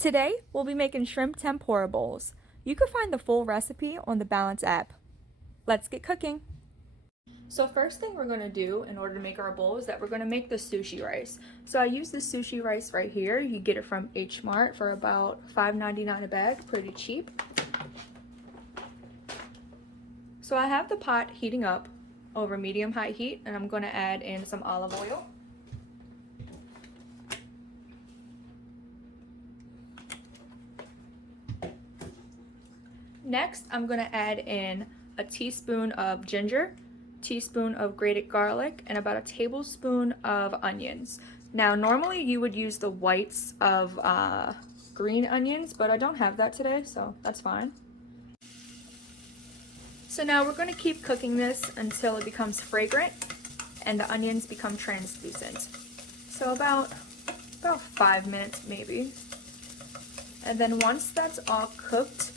Today, we'll be making shrimp tempura bowls. You can find the full recipe on the Balance app. Let's get cooking. So first thing we're going to do in order to make our bowl is that we're going to make the sushi rice. So I use the sushi rice right here. You get it from H Mart for about $5.99 a bag, pretty cheap. So I have the pot heating up over medium-high heat, and I'm going to add in some olive oil. Next, I'm going to add in a teaspoon of ginger, teaspoon of grated garlic, and about a tablespoon of onions. Now, normally you would use the whites of green onions, but I don't have that today, so that's fine. So now we're going to keep cooking this until it becomes fragrant and the onions become translucent. So about 5 minutes maybe. And then once that's all cooked,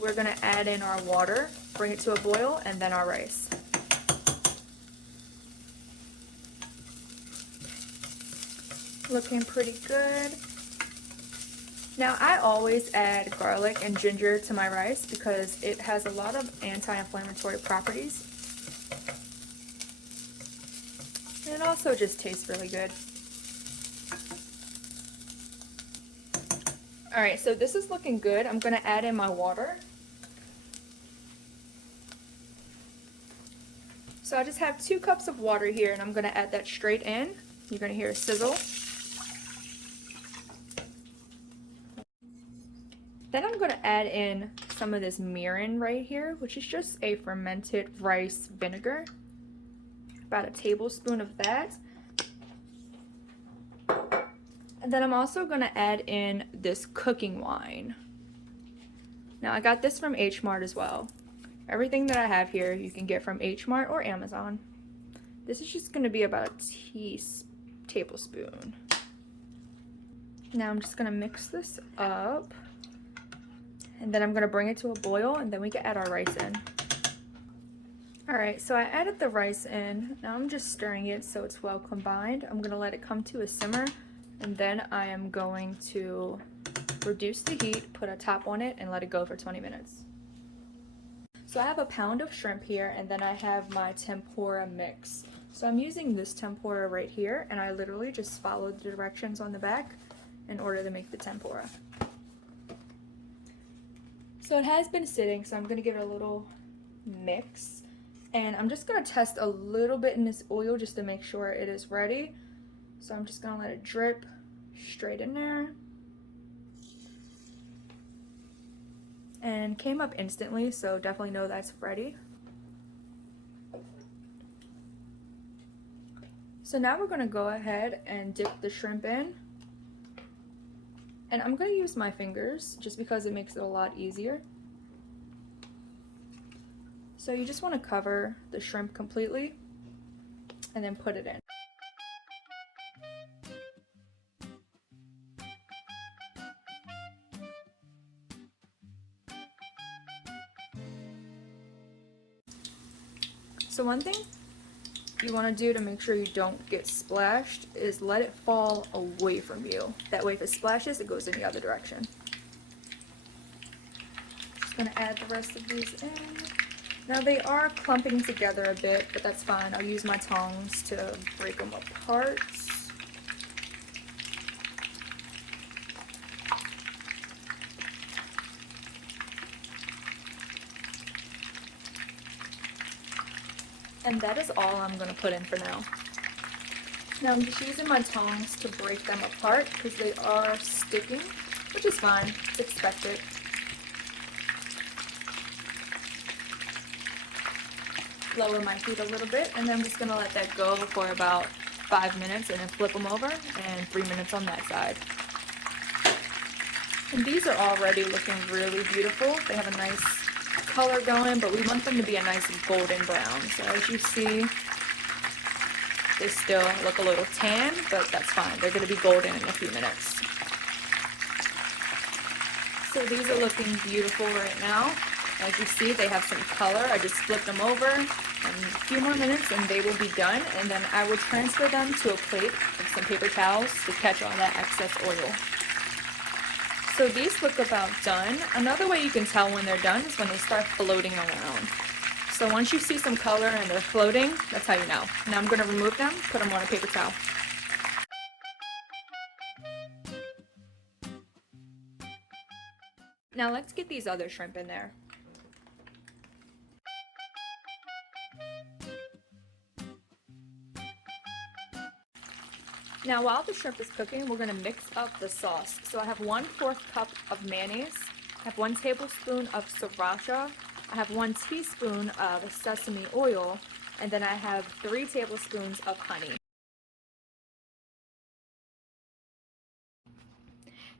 we're going to add in our water, bring it to a boil, and then our rice. Looking pretty good. Now I always add garlic and ginger to my rice because it has a lot of anti-inflammatory properties. And it also just tastes really good. Alright, so this is looking good. I'm going to add in my water. So I just have 2 cups of water here, and I'm going to add that straight in. You're going to hear a sizzle. Then I'm going to add in some of this mirin right here, which is just a fermented rice vinegar. About a tablespoon of that. And then I'm also going to add in this cooking wine. Now I got this from H Mart as well. Everything that I have here you can get from H Mart or Amazon. This is just going to be about a tablespoon. Now I'm just going to mix this up. And then I'm going to bring it to a boil, and then we can add our rice in. Alright, so I added the rice in. Now I'm just stirring it so it's well combined. I'm going to let it come to a simmer, and then I am going to reduce the heat, put a top on it, and let it go for 20 minutes. So I have a pound of shrimp here, and then I have my tempura mix. So I'm using this tempura right here, and I literally just followed the directions on the back in order to make the tempura. So it has been sitting, so I'm going to give it a little mix. And I'm just going to test a little bit in this oil just to make sure it is ready. So I'm just going to let it drip straight in there. And came up instantly, so definitely know that's ready. So now we're going to go ahead and dip the shrimp in. And I'm going to use my fingers just because it makes it a lot easier. So you just want to cover the shrimp completely and then put it in. So one thing you want to do to make sure you don't get splashed is let it fall away from you. That way if it splashes, it goes in the other direction. Just going to add the rest of these in. Now they are clumping together a bit, but that's fine. I'll use my tongs to break them apart. And that is all I'm going to put in for now. Now I'm just using my tongs to break them apart because they are sticking, which is fine. It's expected. Lower my heat a little bit, and then I'm just going to let that go for about 5 minutes and then flip them over, and 3 minutes on that side. And these are already looking really beautiful. They have a nice color going, but we want them to be a nice golden brown. So as you see, they still look a little tan, but that's fine. They're going to be golden in a few minutes. So these are looking beautiful right now. As you see, they have some color. I just flipped them over, and a few more minutes and they will be done. And then I will transfer them to a plate with some paper towels to catch all that excess oil. So So these look about done. Another way you can tell when they're done is when they start floating around. So once you see some color and they're floating, that's how you know. Now I'm gonna remove them, put them on a paper towel. Now let's get these other shrimp in there. Now while the shrimp is cooking, we're gonna mix up the sauce. So I have 1/4 cup of mayonnaise, I have 1 tablespoon of sriracha, I have 1 teaspoon of sesame oil, and then I have 3 tablespoons of honey.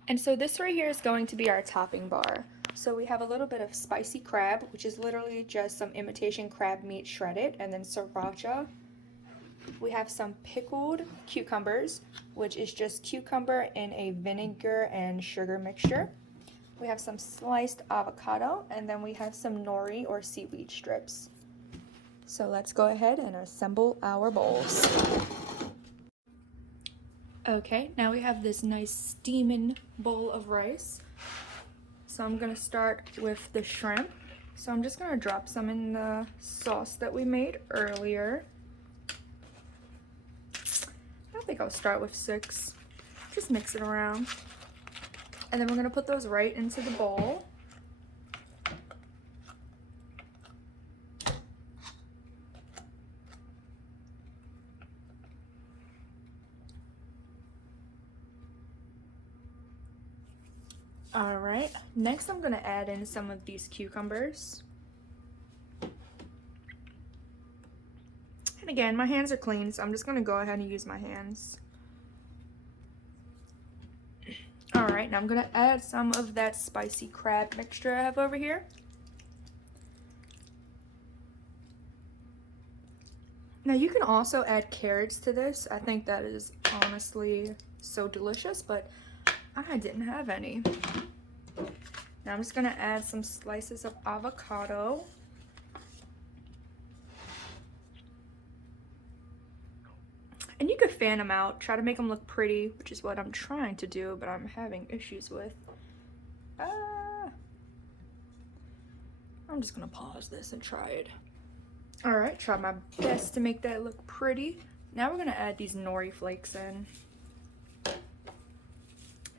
And so this right here is going to be our topping bar. So we have a little bit of spicy crab, which is literally just some imitation crab meat shredded, and then sriracha. We have some pickled cucumbers, which is just cucumber in a vinegar and sugar mixture. We have some sliced avocado, and then we have some nori or seaweed strips. So let's go ahead and assemble our bowls. Okay, now we have this nice steaming bowl of rice. So I'm gonna start with the shrimp. So I'm just gonna drop some in the sauce that we made earlier. I think I'll start with 6. Just mix it around. And then we're gonna put those right into the bowl. All right, next I'm gonna add in some of these cucumbers. And again, my hands are clean, so I'm just gonna go ahead and use my hands. All right, now I'm gonna add some of that spicy crab mixture I have over here. Now you can also add carrots to this. I think that is honestly so delicious, but I didn't have any. Now I'm just gonna add some slices of avocado. And you could fan them out, try to make them look pretty, which is what I'm trying to do, but I'm having issues with. I'm just gonna pause this and try it. All right, try my best to make that look pretty. Now we're gonna add these nori flakes in.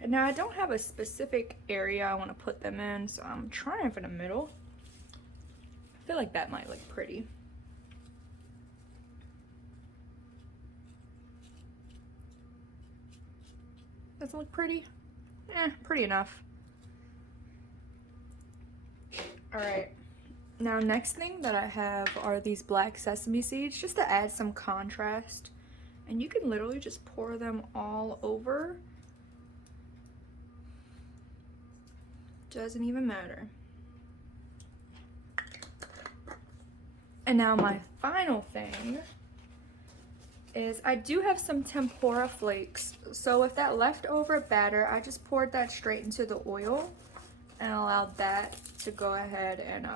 And now I don't have a specific area I wanna put them in, so I'm trying for the middle. I feel like that might look pretty. Doesn't look pretty? Pretty enough. All right, now next thing that I have are these black sesame seeds, just to add some contrast. And you can literally just pour them all over. Doesn't even matter. And now my final thing is I do have some tempura flakes. So with that leftover batter, I just poured that straight into the oil and allowed that to go ahead and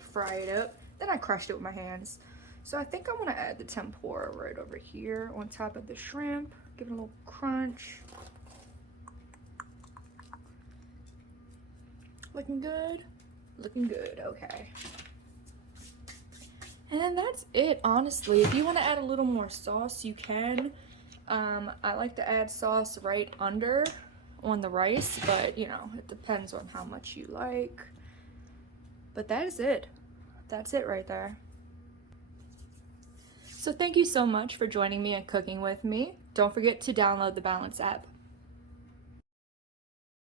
fry it up. Then I crushed it with my hands. So I think I'm gonna add the tempura right over here on top of the shrimp. Give it a little crunch. Looking good? Looking good, okay. And then that's it, honestly. If you want to add a little more sauce, you can. I like to add sauce right under on the rice, but you know, it depends on how much you like. But that is it. That's it right there. So thank you so much for joining me and cooking with me. Don't forget to download the Balance app.